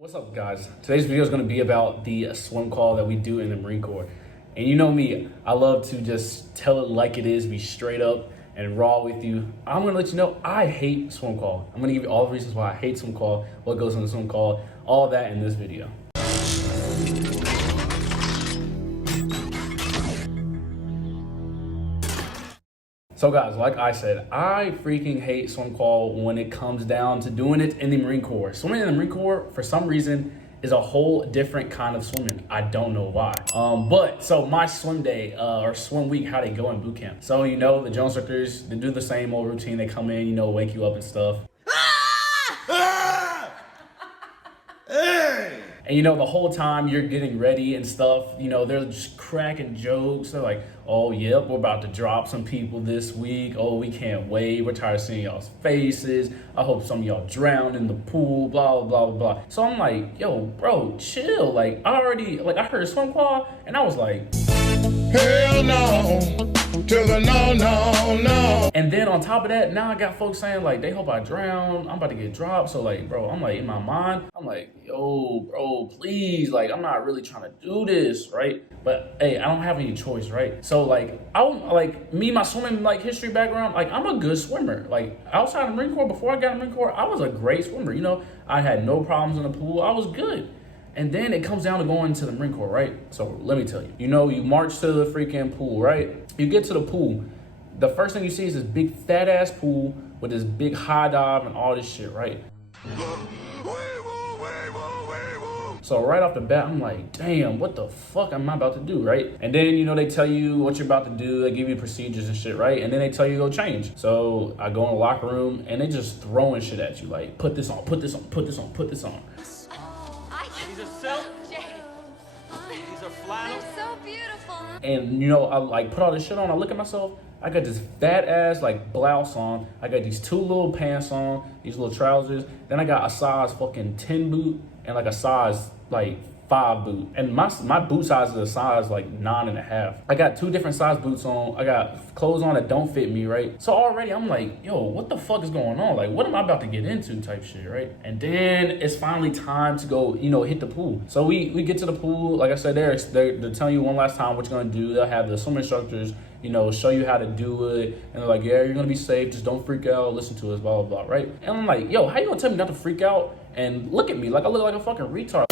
What's up, guys? Today's video is going to be about the swim call that we do in the Marine Corps. And you know me, I love to just tell it like it is, be straight up and raw with you. I'm going to let you know I hate swim call. I'm going to give you all the reasons why I hate swim call, what goes on the swim call, all that in this video. So guys, like I said, I freaking hate swim call when it comes down to doing it in the Marine Corps. Swimming in the Marine Corps, for some reason, is a whole different kind of swimming. I don't know why. So my swim day or swim week, how they go in boot camp. So you know, the drill instructors, they do the same old routine. They come in, you know, wake you up and stuff. And you know, the whole time you're getting ready and stuff, you know, they're just cracking jokes. They're like, oh, yep, we're about to drop some people this week. Oh, we can't wait. We're tired of seeing y'all's faces. I hope some of y'all drowned in the pool, blah, blah, blah, blah. So I'm like, yo, bro, chill. Like, I heard swim call, and I was like, hell no. To the no. And then on top of that, now I got folks saying like they hope I drown. I'm about to get dropped. So like, bro, I'm like in my mind, I'm like, yo, bro, please, like I'm not really trying to do this, right? But hey, I don't have any choice, right? So like, my swimming like history background, like I'm a good swimmer. Like outside of the Marine Corps, before I got in the Marine Corps, I was a great swimmer. You know, I had no problems in the pool. I was good. And then it comes down to going to the Marine Corps, right? So let me tell you, you know, you march to the freaking pool, right? You get to the pool. The first thing you see is this big fat ass pool with this big high dive and all this shit, right? So right off the bat, I'm like, damn, what the fuck am I about to do, right? And then, you know, they tell you what you're about to do. They give you procedures and shit, right? And then they tell you to go change. So I go in the locker room and they just throwing shit at you. Like, put this on, put this on, put this on, put this on. These are silk. These are flannel. They're so beautiful. And you know, I like put all this shit on. I look at myself. I got this fat ass like blouse on. I got these two little pants on, these little trousers. Then I got a size fucking 10 boot and like a size like 5 boot. And my boot size is a size like 9.5. I got 2 different size boots on. I got clothes on that don't fit me, right? So already I'm like, yo, what the fuck is going on? Like, what am I about to get into type shit, right? And then it's finally time to go, you know, hit the pool. So we get to the pool. Like I said, they're telling you one last time what you're gonna do. They'll have the swim instructors, you know, show you how to do it. And they're like, yeah, you're gonna be safe. Just don't freak out. Listen to us, blah, blah, blah, right? And I'm like, yo, how you gonna tell me not to freak out? And look at me, like I look like a fucking retard.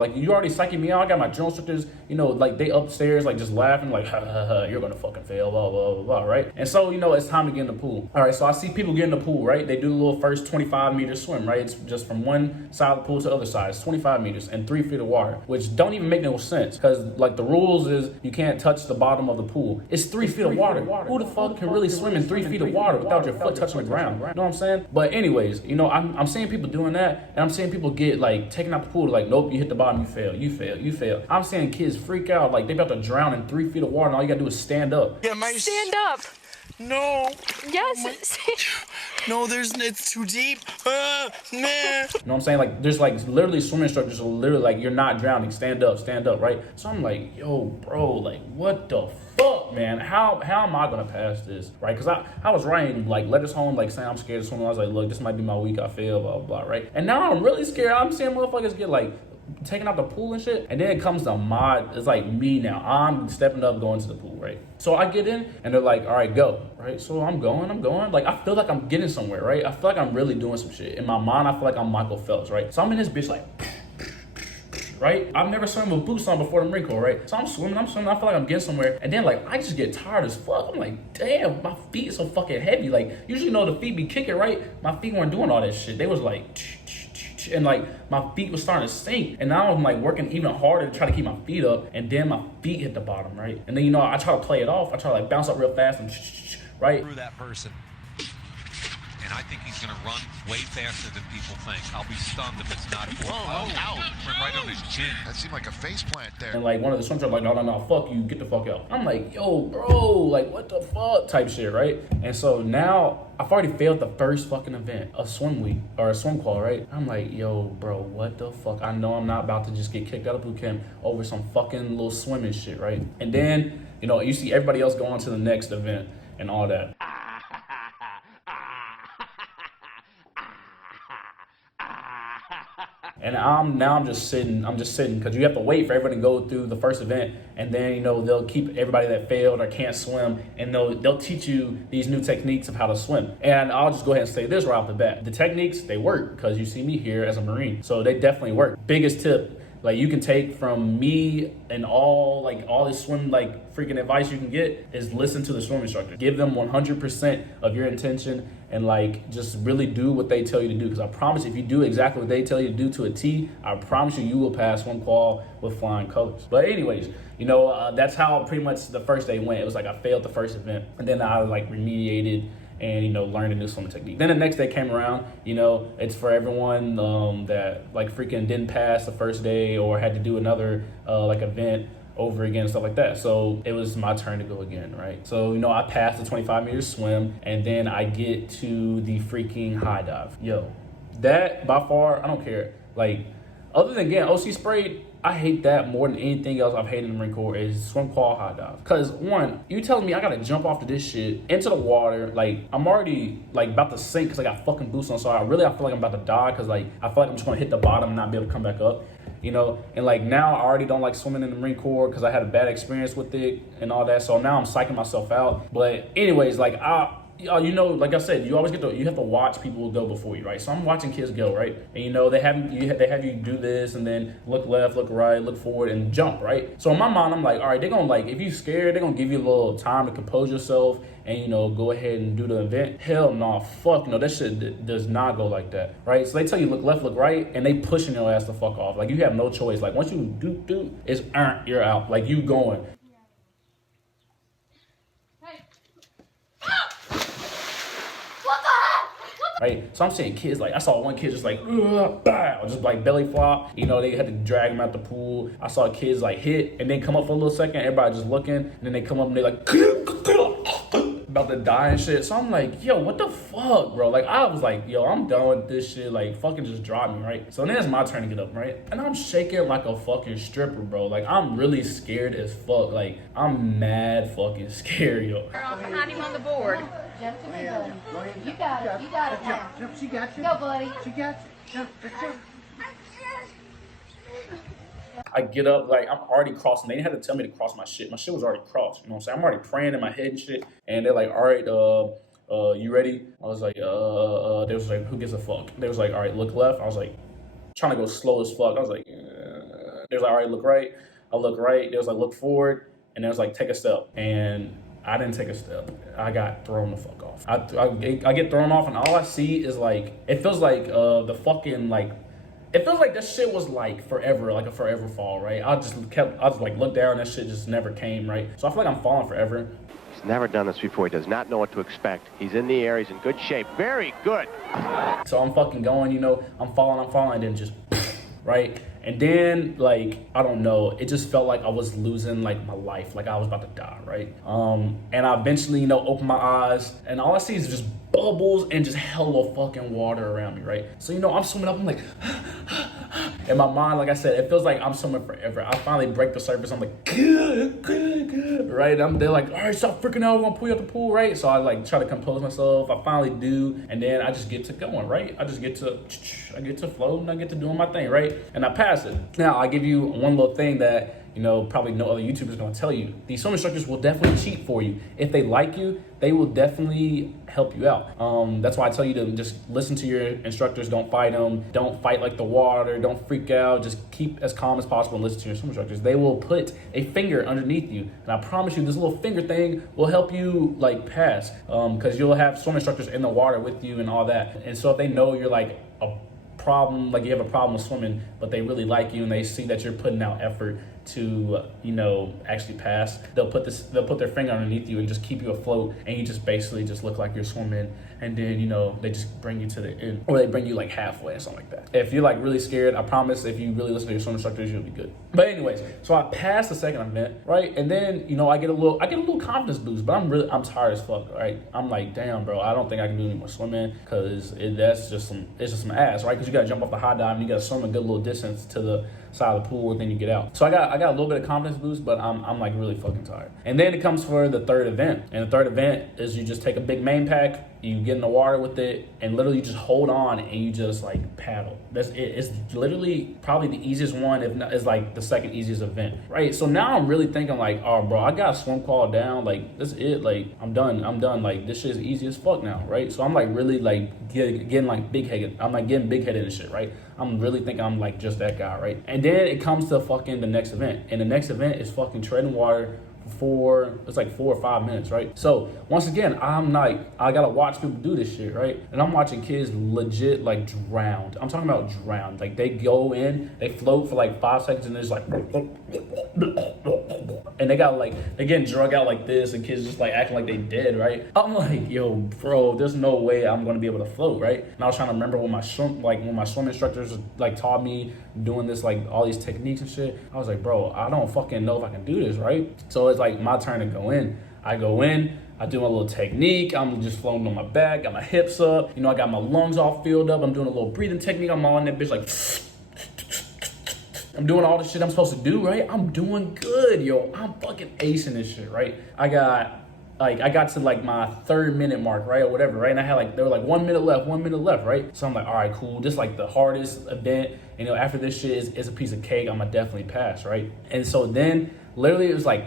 Like, you already psyching me out. I got my drill instructors, you know, like they upstairs, like just laughing, like, ha, ha, ha, you're gonna fucking fail, blah, blah, blah, blah, right? And so, you know, it's time to get in the pool. All right, so I see people get in the pool, right? They do the little first 25-meter swim, right? It's just from one side of the pool to the other side. It's 25 meters and 3 feet of water, which don't even make no sense because, like, the rules is you can't touch the bottom of the pool. It's 3 feet of water. Who the fuck can really swim in 3 feet of water without your foot touching the ground? You know what I'm saying? But anyways, you know, I'm seeing people doing that, and I'm seeing people get, like, taken out the pool, like, nope, you hit the bottom, you fail, you fail. You fail. I'm seeing kids freak out like they about to drown in 3 feet of water and all you gotta do is stand up. Yeah, Stand up. No. Yes. No, it's too deep. Nah. You know what I'm saying? Like, there's like literally swim instructors are literally like, you're not drowning, stand up, right? So I'm like, yo, bro, like, what the fuck, man? How am I gonna pass this, right? Because I was writing like letters home, like saying I'm scared of swimming. I was like, look, this might be my week, I fail, blah, blah, blah, right? And now I'm really scared. I'm seeing motherfuckers get like taking out the pool and shit, and then it comes to it's like me now. I'm stepping up, going to the pool, right? So I get in, and they're like, all right, go, right? So I'm going. Like, I feel like I'm getting somewhere, right? I feel like I'm really doing some shit. In my mind, I feel like I'm Michael Phelps, right? So I'm in this bitch like, right? I've never swum with boots on before the Marine Corps, right? So I'm swimming. I feel like I'm getting somewhere, and then like I just get tired as fuck. I'm like, damn, my feet are so fucking heavy. Like, usually, you know, the feet be kicking, right? My feet weren't doing all that shit. They was like, and like my feet was starting to sink, and now I'm like working even harder to try to keep my feet up, and then my feet hit the bottom, right? And then, you know, I try to play it off. I try to like bounce up real fast and right through that person. And I think he's going to run way faster than people think. I'll be stunned if it's not. Out. Went right on his chin. That seemed like a face plant there. And like one of the swimmers like, no, fuck you, get the fuck out. I'm like, yo, bro, like what the fuck type shit, right? And so now I've already failed the first fucking event, a swim week or a swim call, right? I'm like, yo, bro, what the fuck? I know I'm not about to just get kicked out of boot camp over some fucking little swimming shit, right? And then, you know, you see everybody else go on to the next event and all that. And I'm just sitting because you have to wait for everybody to go through the first event, and then they'll keep everybody that failed or can't swim, and they'll teach you these new techniques of how to swim. And I'll just go ahead and say this right off the bat: the techniques, they work, because you see me here as a Marine, so they definitely work. Biggest tip, like, you can take from me and all this swim freaking advice you can get, is listen to the swim instructor. Give them 100% of your intention, and just really do what they tell you to do. Because I promise, if you do exactly what they tell you to do to a T, I promise you will pass swim qual with flying colors. But anyways, that's how pretty much the first day went. It was like I failed the first event, and then I remediated and learned a new swimming technique. Then the next day came around. It's for everyone that freaking didn't pass the first day or had to do another event over again, stuff like that. So it was my turn to go again, right? So I passed the 25-meter swim, and then I get to the freaking high dive. Yo, that by far, I don't care. Other than getting OC sprayed, I hate that more than anything else I've hated in the Marine Corps is swim qual high dive. Cause one, you telling me I gotta jump off to this shit into the water, I'm already about to sink because I got fucking boots on, so I feel like I'm about to die, because I feel like I'm just gonna hit the bottom and not be able to come back up. And now I already don't like swimming in the Marine Corps because I had a bad experience with it and all that. So now I'm psyching myself out. But anyways, like I said, you always you have to watch people go before you, right? So I'm watching kids go, right? And they have you do this, and then look left, look right, look forward, and jump, right? So in my mind, I'm like, all right, they're gonna if you scared, they're gonna give you a little time to compose yourself and go ahead and do the event. Hell no, fuck no, that shit does not go like that, right? So they tell you look left, look right, and they pushing your ass the fuck off. You have no choice. Once you do, it's you're out. You going. Right, so I'm seeing kids I saw one kid just bow, just belly flop. They had to drag him out the pool. I saw kids hit and then come up for a little second. Everybody just looking, and then they come up and they about to die and shit. So I'm like, yo, what the fuck, bro? I was like, yo, I'm done with this shit. Fucking just drop me, right? So then it's my turn to get up, right? And I'm shaking like a fucking stripper, bro. I'm really scared as fuck. I'm mad fucking scared, yo. Behind him on the board. Jump to me, buddy. You got it. You got it now. Jump, she got you. Go, buddy. She got you. Jump, let's jump. I get up, I'm already crossing. They didn't have to tell me to cross my shit. My shit was already crossed. You know what I'm saying? I'm already praying in my head and shit. And they're like, all right, you ready? I was like, they was like, who gives a fuck? They was like, all right, look left. I was like, trying to go slow as fuck. I was like, they was like, all right, look right. I look right. They was like, look forward. And they was like, take a step. And I didn't take a step. I got thrown the fuck off. I get thrown off, and all I see is it feels like the fucking it feels like that shit was forever, a forever fall, right? I just look down, that shit just never came, right? So I feel like I'm falling forever. He's never done this before. He does not know what to expect. He's in the air. He's in good shape. Very good. So I'm fucking going, I'm falling, and then just, right? And then, I don't know, it just felt like I was losing, my life, I was about to die, right? And I eventually, open my eyes, and all I see is just bubbles and just hella fucking water around me, right? So, I'm swimming up, I'm like, in my mind, like I said, it feels like I'm swimming forever. I finally break the surface, I'm like, good, right? They're like, all right, stop freaking out, we're gonna pull you out the pool, right? So I try to compose myself, I finally do, and then I just get to going, right? I get to float, and I get to doing my thing, right? And I pass it. Now, I give you one little thing that, probably no other YouTuber's gonna tell you. These swim instructors will definitely cheat for you. If they like you, they will definitely help you out. That's why I tell you to just listen to your instructors. Don't fight them. Don't fight the water. Don't freak out. Just keep as calm as possible and listen to your swim instructors. They will put a finger underneath you. And I promise you, this little finger thing will help you pass. Because you'll have swim instructors in the water with you and all that. And so if they know you're a problem, you have a problem with swimming, but they really like you and they see that you're putting out effort to actually pass, they'll put their finger underneath you and just keep you afloat, and you just basically just look like you're swimming, and then they just bring you to the end, or they bring you halfway or something like that. If you're really scared, I promise if you really listen to your swim instructors, you'll be good. But anyways, so I passed the second event, right? And then I get a little confidence boost, but I'm tired as fuck, right? I'm like, damn, bro, I don't think I can do any more swimming, because it's just some ass, right? Because you gotta jump off the high dive and you gotta swim a good little distance to the side of the pool, and then you get out. So I got a little bit of confidence boost, but I'm like really fucking tired. And then it comes for the third event. And the third event is you just take a big main pack, you get in the water with it, and literally you just hold on and you just like paddle. That's it. It's literally probably the easiest one, if not, it's like the second easiest event, right? So now I'm really thinking like, oh bro, I got swim Qual down, like that's it, like I'm done, like this shit is easy as fuck now, right? So I'm like really like getting like big-headed, I'm like getting big-headed and shit, right? I'm really thinking I'm like just that guy, right? And then it comes to fucking the next event, and the next event is fucking treading water it's like 4 or 5 minutes, right? So once again, I gotta watch people do this shit, right? And I'm watching kids legit like drowned. I'm talking about drowned. Like they go in, they float for like 5 seconds, and they're just like, and they got like, they're getting drug out like this, and kids just like acting like they dead, right? I'm like, yo, bro, there's no way I'm gonna be able to float, right? And I was trying to remember when my swim instructors like taught me doing this, like all these techniques and shit. I was like, bro, I don't fucking know if I can do this, right? So it's like my turn to go in. I go in, I do my little technique. I'm just floating on my back, got my hips up. You know, I got my lungs all filled up. I'm doing a little breathing technique. I'm all in that bitch like, I'm doing all the shit I'm supposed to do, right? I'm doing good, yo. I'm fucking acing this shit, right? I got to like my 3rd minute mark, right, or whatever, right? And I had like, there were like 1 minute left, right? So I'm like, all right, cool. This is like the hardest event. You know, after this shit is a piece of cake. I'm gonna definitely pass, right? And so then literally it was like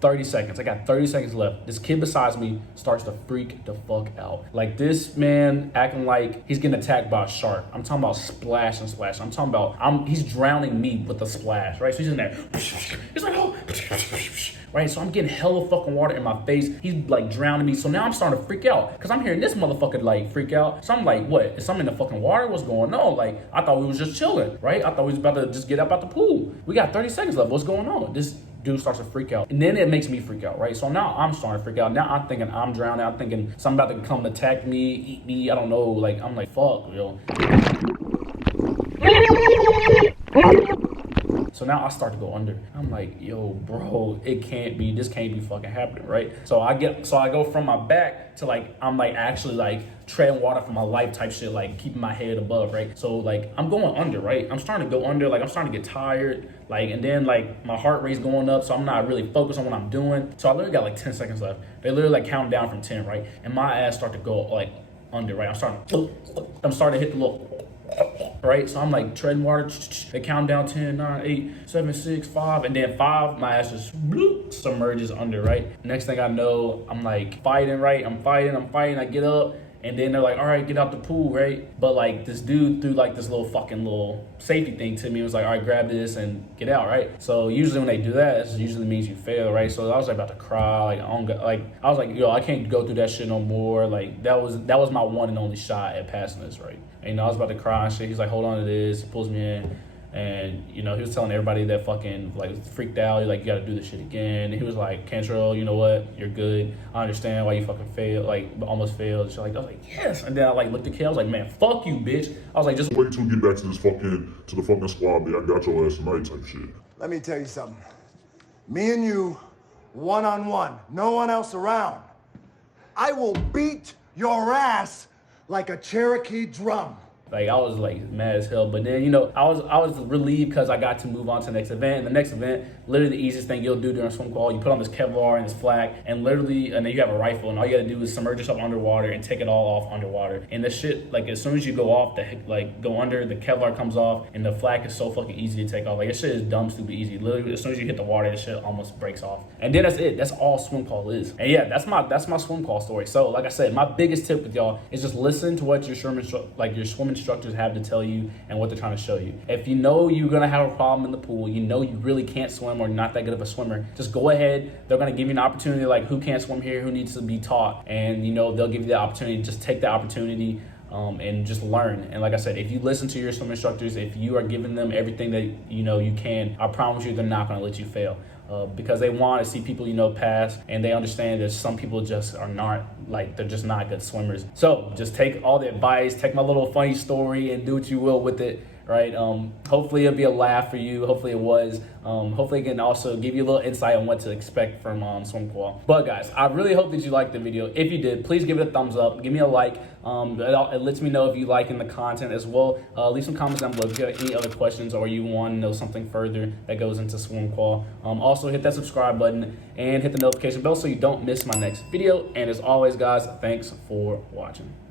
30 seconds. I got 30 seconds left. This kid beside me starts to freak the fuck out. Like this man acting like he's getting attacked by a shark. I'm talking about splash and splash. I'm talking about, he's drowning me with the splash, right? So he's in there. He's like, oh, right? So I'm getting hella fucking water in my face. He's like drowning me. So now I'm starting to freak out because I'm hearing this motherfucker like freak out. So I'm like, what? Is something in the fucking water? What's going on? Like, I thought we was just chilling, right? I thought we was about to just get up out the pool. We got 30 seconds left. What's going on? This dude starts to freak out. And then it makes me freak out, right? So now I'm starting to freak out. Now I'm thinking I'm drowning. I'm thinking something about to come attack me, eat me. I don't know. Like, I'm like, fuck, yo. So now I start to go under. I'm like, yo, bro, this can't be fucking happening, right? So I go from my back to like, I'm like actually like treading water for my life type shit, like keeping my head above, right? So like I'm going under, right? I'm starting to go under, like I'm starting to get tired, like, and then like my heart rate's going up, so I'm not really focused on what I'm doing. So I literally got like 10 seconds left. They literally like count down from 10, right? And my ass start to go like under, right? I'm starting to hit the little, right? So I'm like treading water. They count down 10, 9, 8, 7, 6, 5. And then 5, my ass just bloop, submerges under, right? Next thing I know, I'm like fighting, right? I'm fighting. I get up. And then they're like, all right, get out the pool, right? But like this dude threw like this little safety thing to me. It was like, all right, grab this and get out, right? So usually when they do that, it usually means you fail, right? So I was like about to cry, I was like, yo, I can't go through that shit no more. Like that was my one and only shot at passing this, right? And you know, I was about to cry and shit. He's like, hold on to this. He pulls me in. And, you know, he was telling everybody that fucking, like, freaked out. He's like, you got to do this shit again. And he was like, Cantrell, you know what? You're good. I understand why you fucking failed, like, almost failed. And shit like that. I was like, yes. And then I, like, looked at Kale. I was like, man, fuck you, bitch. I was like, just wait till we get back to the fucking squad, man. I got your ass tonight type shit. Let me tell you something. Me and you, one-on-one, no one else around. I will beat your ass like a Cherokee drum. Like, I was, like, mad as hell. But then, you know, I was relieved because I got to move on to the next event. And the next event, literally the easiest thing you'll do during swim Qual, you put on this Kevlar and this flak, and then you have a rifle, and all you gotta do is submerge yourself underwater and take it all off underwater. And the shit, like, as soon as you go off, go under, the Kevlar comes off, and the flak is so fucking easy to take off. Like, this shit is dumb, stupid easy. Literally, as soon as you hit the water, this shit almost breaks off. And then that's it. That's all swim Qual is. And yeah, that's my swim Qual story. So, like I said, my biggest tip with y'all is just listen to what your swim instructors have to tell you and what they're trying to show you. If you know you're gonna have a problem in the pool, you know you really can't swim or not that good of a swimmer, just go ahead. They're gonna give you an opportunity, like who can't swim here, who needs to be taught, and you know they'll give you the opportunity. Just take the opportunity and just learn. And like I said, if you listen to your swim instructors, if you are giving them everything that you know you can, I promise you they're not gonna let you fail. Because they want to see people, you know, pass, and they understand that some people just are not, like, they're just not good swimmers. So just take all the advice, take my little funny story, and do what you will with it. right? Hopefully it'll be a laugh for you. Hopefully it was. Hopefully it can also give you a little insight on what to expect from Swim Qual. But guys, I really hope that you liked the video. If you did, please give it a thumbs up. Give me a like. It lets me know if you liking the content as well. Leave some comments down below if you have any other questions or you want to know something further that goes into Swim Qual. Also hit that subscribe button and hit the notification bell so you don't miss my next video. And as always, guys, thanks for watching.